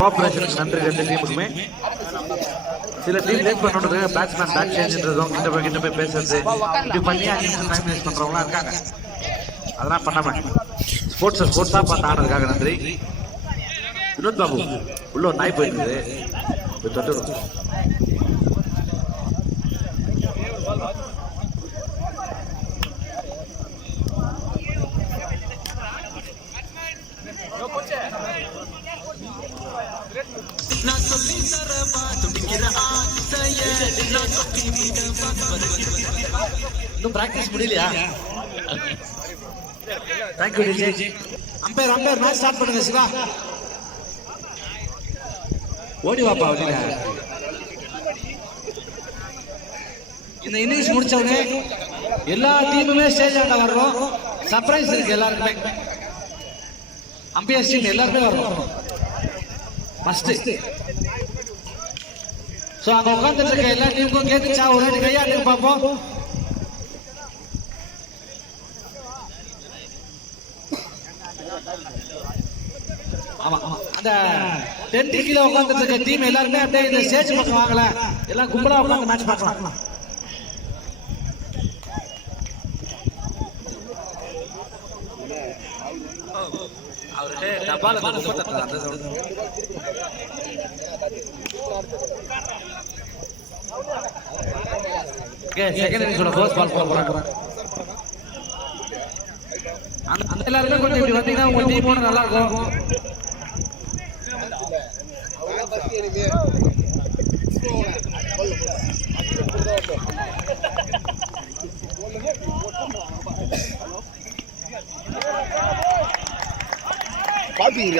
கோஆபரேஷனுக்கு நன்றி ரெண்டு டீமுக்குமே. சில டீம் லேட் பண்ணுறது பேட்ஸ்மேன் பேட் சேஞ்சுன்றதும் கிட்ட போய் பேசுறது இப்படி பண்ணி 5 நிமிஷம் டைம் வேஸ்ட் பண்ணுறவங்களாம் இருக்காங்க. அதெல்லாம் பண்ணாம ஸ்போர்ட்ஸாக பார்த்து ஆனதுக்காக நன்றி. வினோத் பாபு உள்ள ஒரு நாய் போயிருக்குது தொட்டு இன்னும் பிராக்டிஸ் முடியலையா? Thank you DJ. Umpire match start பண்ணுங்க சிவா. ஓடி வாப்பா வெளியில. இந்த இன்னிங்ஸ் முடிச்ச உடனே எல்லா டீமுமே ஸ்டேஜ் ஆண்ட வர்றோம். சர்ப்ரைஸ் இருக்கு எல்லாருக்குமே. அம்பையர் டீம் எல்லாருமே வர்றோம் ஃபர்ஸ்ட். சோ அங்க உட்கார்ந்துட்டு இருக்க எல்லா டீமுக்கும் கேட்டுச்சா? ஒரு ரெண்டு கையாட்டு பார்ப்போம். ஆமா அந்த 10 கிலோ உட்கார்ந்துட்டு இருக்க டீம் எல்லாருமே அப்படியே இந்த ஸ்டேஜ் பக்கம் வாங்கல. எல்லாம் கும்பலா உட்கார்ந்து மேட்ச் பார்க்கலாம். அவர்கிட்ட டபால குப்பை அந்த சவுண்ட். செகண்ட் இன்னிங்ஸோட ஃபர்ஸ்ட் பால் போறாங்க. அந்த எல்லாருமே கொஞ்சம் இப்படி வந்தீங்கன்னா உங்க டீமோட நல்லா இருக்கும்.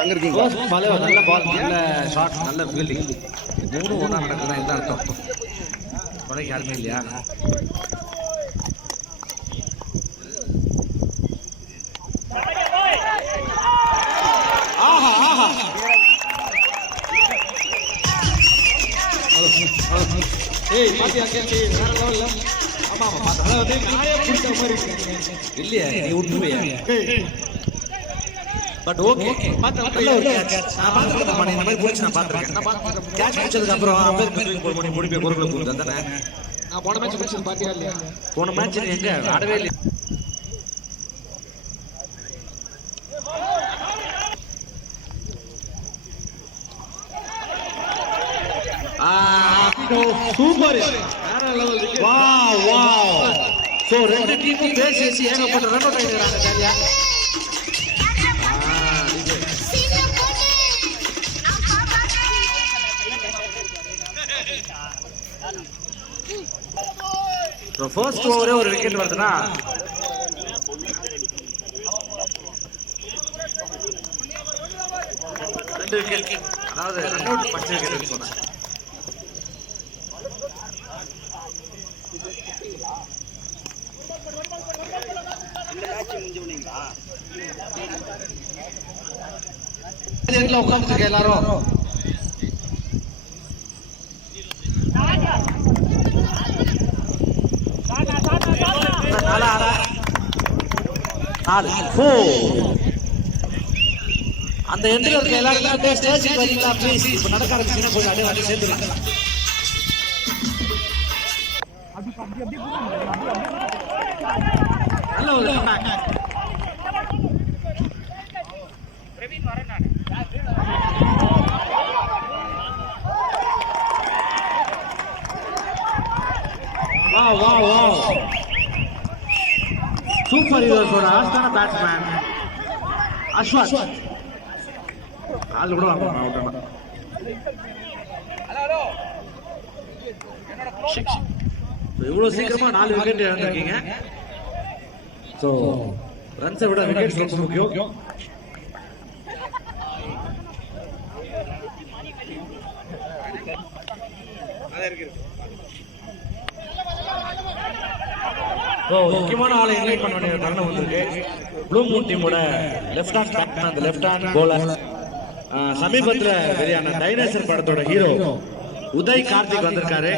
அங்க இருக்கீங்க. நல்ல பால், நல்ல ஷாட், நல்ல ஃபீல்டிங். மூணும் ஒண்ணா நடக்குதுன்னா என்ன அர்த்தம்? உனக்கு யாருமே இல்லையா? ஏய் பாத்தியா கேட்சி வேற லெவல்ல. ஆமா பாத்தா வந்து நாயே புடிச்ச மாதிரி இருக்கு. இல்லையா நீ உண்மையா? பட் ஓகே பாத்தா நல்ல ஒரு கேட்ச். நான் பாத்துட்டேன் இந்த மாதிரி புடிச்சு நான் பாத்துட்டேன். நான் கேட்ச் பிடிச்சதுக்கு அப்புறம் அம்பேர் கட்டிங் போல் பண்ணி முடிப்பே கோர்க்குள்ள போகுது அதானே. நான் போன மேட்ச் பிடிச்சது பாத்தியா இல்லையா? போன மேட்ச் நீ எங்க ஆடவே இல்ல. சூப்பர் வேற லெவல். Wow wow. சோ ரெண்டு டீமும் பேசி ஏகப்பட்ட ரன் அவுட் ஆயிடுறாங்க சரியா? ஃபர்ஸ்ட் ஓவரே ஒரு விக்கெட் வருதுன்னா ரெண்டு விக்கெட், அதாவது ரன் அவுட் 10 விக்கெட் சொன்னேன். உட்காந்துருக்க எல்லாரும் அந்த எண்ட்ல இருக்க எல்லாருமே அப்படியே ஸ்டேஜ் வரீங்களா ப்ளீஸ்? இப்ப நடக்க ஆரம்பிச்சீங்கன்னா கொஞ்சம் அப்படியே சேர்த்துலாம். நல்ல ஒரு சூப்பர் ஹீரோஸோட ஆஸ்தான பேட்ஸ்மேன் அஸ்வாத். கால் கூட இவ்வளவு சீக்கிரமா 4 விக்கெட் இழந்திருக்கீங்க. சோ ரன்ஸை விட விக்கெட் ரொம்ப முக்கியம். முக்கியமான ஆளை இன்வைட் பண்ண வேண்டிய தருணம் வந்திருக்கு. ப்ளூ மூன் டீமோட லெஃப்ட் ஹேண்ட் பேட்ஸ்மேன், அந்த லெஃப்ட் ஹேண்ட் பவுலர், சமீபத்துல வெளியான டைனோசர் படத்தோட ஹீரோ உதய் கார்த்திக் வந்திருக்காரு.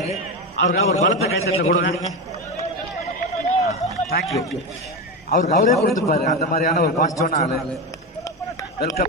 அவருக்காக ஒரு பலத்த கைத்தட்டல கொடுங்க. தேங்க்யூ. அவருக்கு அவரே கொடுத்துப்பாரு அந்த மாதிரியான ஒரு பாசிட்டிவான ஆளு. Welcome.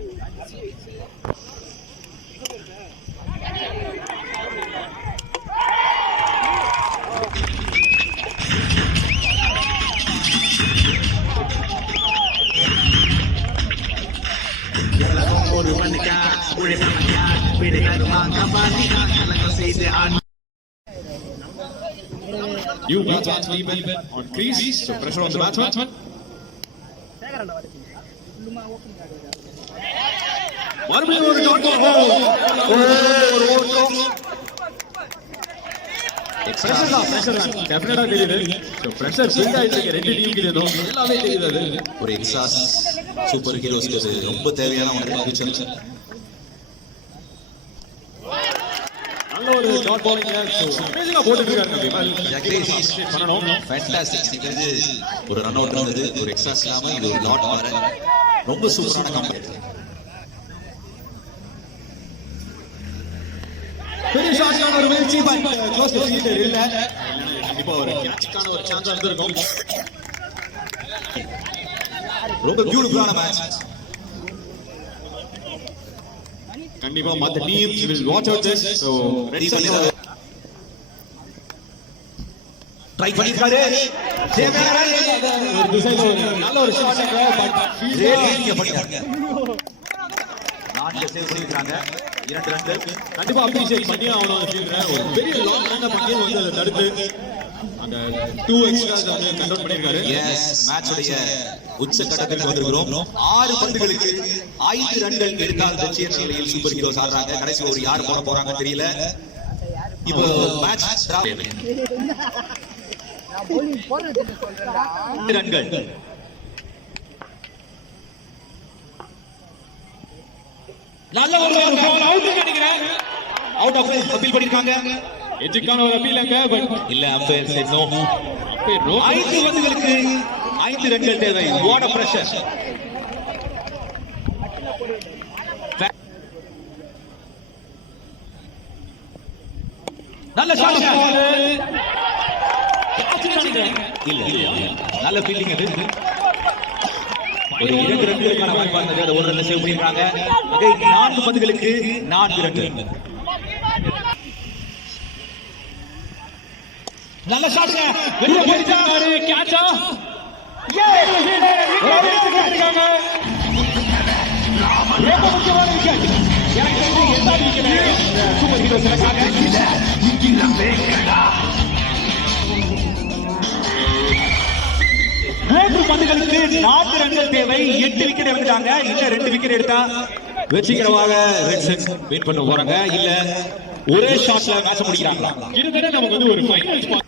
You batsman leave on crease, so pressure on the batsman. மறுபடியும் ஒரு டாட் பால். பிரஷர் டெஃபினட்டா தெரியுது. சோ பிரஷர் பில்ட் ஆயிட்டு இருக்கு ரெண்டு டீமுக்கு எல்லாமே தெரியுது. அது ஒரு எக்ஸாஸ் சூப்பர் ஹீரோஸ்க்கு ரொம்ப தேவையான ஒரு ஆப்ஷன். நல்ல ஒரு டாட் பாலிங். சோ அமேசிங்கா போட்டுட்டு இருக்காங்க. ஜெகதீஷ் பண்ணனும். ஃபேண்டாஸ்டிக். இது ஒரு ரன் அவுட் இருந்தது. ஒரு எக்ஸாஸ் இல்லாம இது ஒரு டாட் வர ரொம்ப சூப்பரான காம்பெட். பெரிய ஷாட்கான ஒரு முயற்சி பட் க்ளோஸ் டு ஃபீல்டர் இல்ல. கண்டிப்பா ஒரு கேட்ச்கான ஒரு சான்ஸ் இருந்திருக்கும். ரொம்ப பியூட்டிஃபுல்லான மேட்ச். கண்டிப்பா மத்த teams will watch out this. So ready try பண்ணிட்டாரு. ஒரு டிசைன் நல்ல ஒரு ஷாட் பட் ஃபீல்டிங் பண்ணிட்டாங்க. நான்கு சேவ் பண்ணிருக்காங்க. 2 ரன்கள். கண்டிப்பா அப்ரிஷியேட் பண்ணி அவனோட ஃபீல்டர் ஒரு பெரிய லாங் ரன் பண்ணி வந்து அதை தடுத்து அந்த 2 எக்ஸ்ட்ராஸ் வந்து கண்ட்ரோல் பண்ணிருக்காரு. எஸ் மேட்ச் உடைய உச்சகட்டத்திற்கு வந்திருக்கிறோம். 6 பந்துகளுக்கு 5 ரன்கள் எடுத்தால் வெற்றி என்ற நிலையில் சூப்பர் ஹீரோஸ் ஆடுறாங்க. கடைசி ஒரு யார் போட போறாங்க தெரியல. இப்போ மேட்ச் ரன்கள் நல்ல ஒரு பால் அவுட் நினைக்கிறேன். அவுட் ஆஃப் அப்பீல் பண்ணிருக்காங்க. எஜுக்கான ஒரு அப்பீல் அங்க பட் இல்ல umpire said no. Umpire no. 5 பந்துகளுக்கு 5 ரன்கள் தேவை. What a pressure. நல்ல ஷாட். இல்ல நல்ல ஃபீல்டிங் அது. ஒரு 2 ரன்களுக்கான வாய்ப்பு இருந்தது. அது ஒரு ரன் சேவ் பண்ணிருக்காங்க. அதே 4 பந்துகளுக்கு 4 ரன்கள். நல்ல ஷாட்ங்க. வெளிய போயிட்டாரு. கேட்சா. ரொம்ப முக்கியமான விக்கெட். எனக்கு தெரிஞ்சு எந்த விக்கெட் சூப்பர் ஹீரோஸ் எனக்காக 3 பந்துகளுக்கு 4 ரன்கள் தேவை. 8 விக்கெட் எடுத்தாங்க. இன்னும் 2 விக்கெட் எடுத்தா வெற்றிகரமாக ரெட்சன் வெயிட் பண்ண போறாங்க. இல்ல ஒரே ஷாட்ல மேட்ச் முடிக்கிறாங்களா? கிட்டத்தட்ட நமக்கு வந்து ஒரு ஃபைனல் ஸ்பாட்.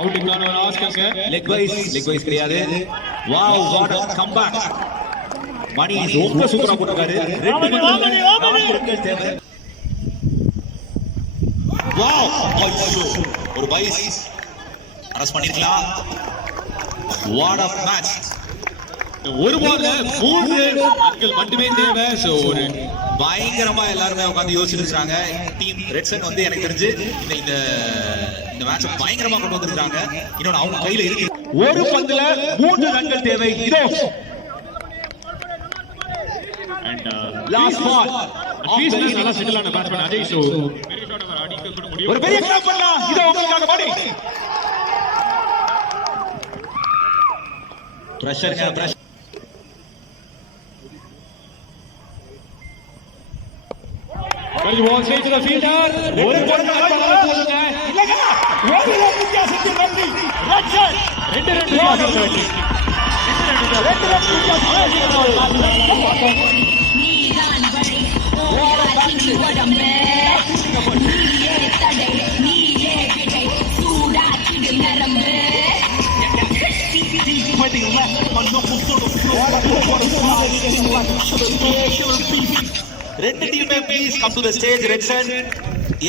அவுட்டுக்கான ஒரு ஆஸ்காங்க. லெக் வைஸ் கிடையாது. Wow what a comeback. Mani ரொம்ப சூப்பரா போட்டாரு. 2 ரன்கள் தேவை. வாவ் ஐயோ ஒரு வைஸ் அரஸ்ட் பண்ணிருக்கலாம். What a match. ஒரு பால்ல 3 ரன்கள் மட்டுமே தேவை. சோ ஒரு பயங்கரமா எல்லாருமே உட்கார்ந்து யோசிச்சுட்டு இருக்காங்க. டீம் ரெட்சன் வந்து எனக்கு தெரிஞ்சு இந்த இந்த மேட்ச் பயங்கரமா கொண்டு வந்திருக்காங்க. இன்னொன்னு அவங்க கையில இருக்கு. ஒரு பந்துல 3 ரன்கள் தேவை. இதோ அண்ட் லாஸ்ட் பால். அட்லீஸ்ட் நல்லா செட்டில் ஆன பேட்ஸ்மேன் அஜய். சோ பெரிய ஷாட் அவர் அடிக்க கூட முடியும். ஒரு பெரிய கிராப் பண்ணலாம். இதோ உங்களுக்காக பாடி. பிரஷர்ங்க pressure. Very ball straight to the fielder. ஒரு பால் போடுங்க. இல்லங்க ஒரு ரன் வித்தியாசத்தில் வெற்றி. ரெட்சன் 2 ரன் வித்தியாசத்தில் வெற்றி. 2 ரன் வித்தியாசத்தில் நீதான் வழி ஓடாதி உடம்பே நீயே தடை நீயே விடை சூடாக்கிடு நரம்பு. ரெண்டு டீமே please come to the stage. ரெட்சன்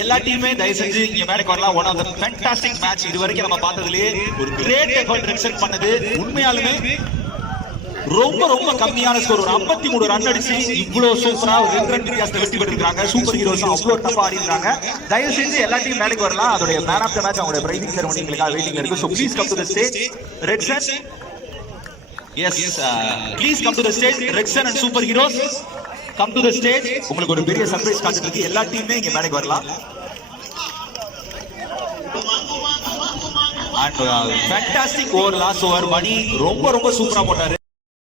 எல்லா டீமே தயவு செஞ்சு இங்க மேடைக்கு வரலாம். One of the fantastic match இது வரைக்கும் நம்ம பார்த்ததுலயே ஒரு கிரேட் எஃபர்ட் ரெட்சன் பண்ணது. உண்மையாலுமே ரொம்ப ரொம்ப கம்மியான ஸ்கோர் ஒரு 53 ரன் அடிச்சு இவ்வளவு சூப்பரா ஒரு 2 ரன் வித்தியாசத்துல வெற்றி பெற்றிருக்காங்க. சூப்பர் ஹீரோஸ் அவ்வளவு டஃபா ஆடி இருக்காங்க. தயவு செஞ்சு எல்லா டீம் மேடைக்கு வரலாம். அதோட மேன் ஆஃப் த மேட்ச் அவங்களோட பிரைசிங் செரமனி உங்களுக்காக வெயிட்டிங்ல இருக்கு. So please come to the stage ரெட்சன். Yes please come to the stage ரெட்சன் and super heroes come to the stage. உங்களுக்கு ஒரு பெரிய சர்ப்ரைஸ் காத்துட்டு இருக்கு. எல்லா டீமுமே இங்க மேடைக்கு வரலாம். And fantastic over last over Mani ரொம்ப ரொம்ப சூப்பரா போட்டாரு.